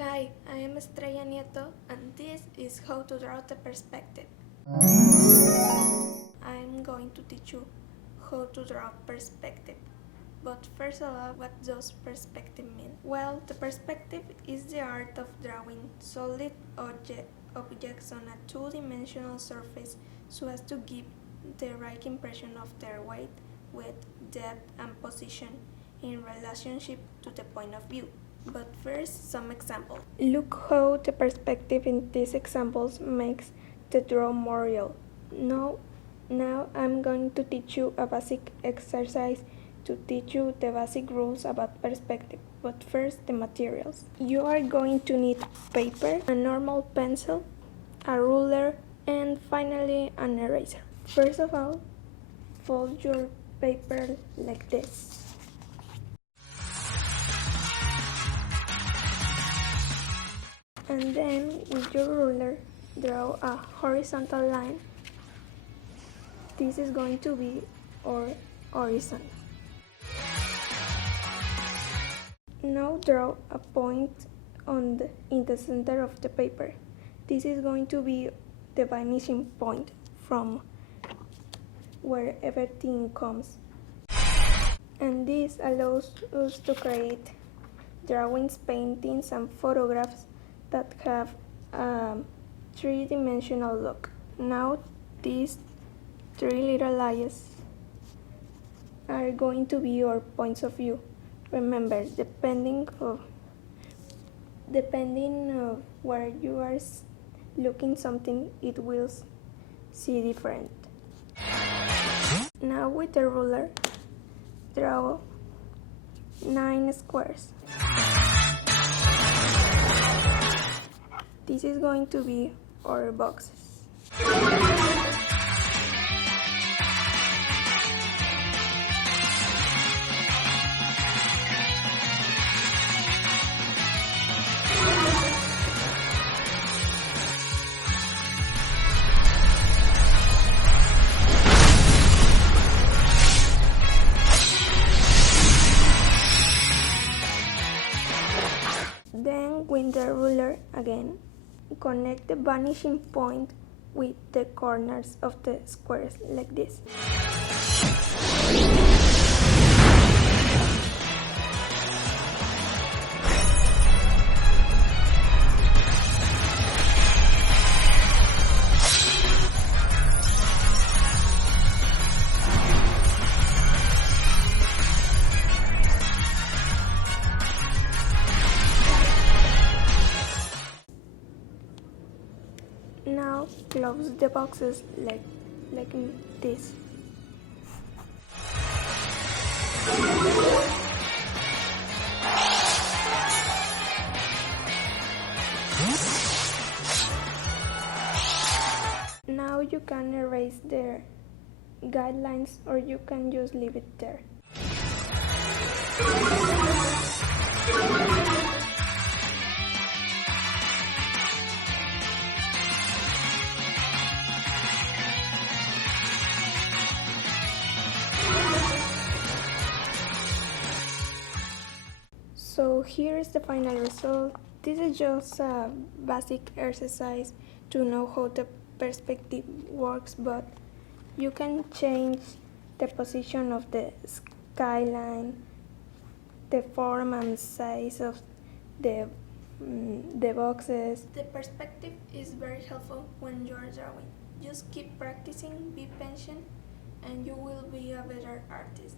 Hi, I am Estrella Nieto and this is how to draw the perspective. I am going to teach you how to draw perspective. But first of all, what does perspective mean? Well, the perspective is the art of drawing solid objects on a two-dimensional surface so as to give the right impression of their weight, width, depth, and position in relationship to the point of view. But first, some examples. Look how the perspective in these examples makes the draw more real. Now I'm going to teach you a basic exercise to teach you the basic rules about perspective. But first, the materials. You are going to need paper, a normal pencil, a ruler, and finally an eraser. First of all, fold your paper like this. And then, with your ruler, draw a horizontal line. This is going to be our horizon. Now draw a point in the center of the paper. This is going to be the vanishing point from where everything comes. And this allows us to create drawings, paintings, and photographs that have a three-dimensional look. Now these three little eyes are going to be your points of view. Remember, depending of where you are looking something, it will see different. Now with the ruler, draw 9 squares. This is going to be our boxes. Then with the ruler again, connect the vanishing point with the corners of the squares like this. Now close the boxes like this. Now you can erase the guidelines or you can just leave it there. So here is the final result. This is just a basic exercise to know how the perspective works, but you can change the position of the skyline, the form and size of the boxes. The perspective is very helpful when you are drawing. Just keep practicing, be patient, and you will be a better artist.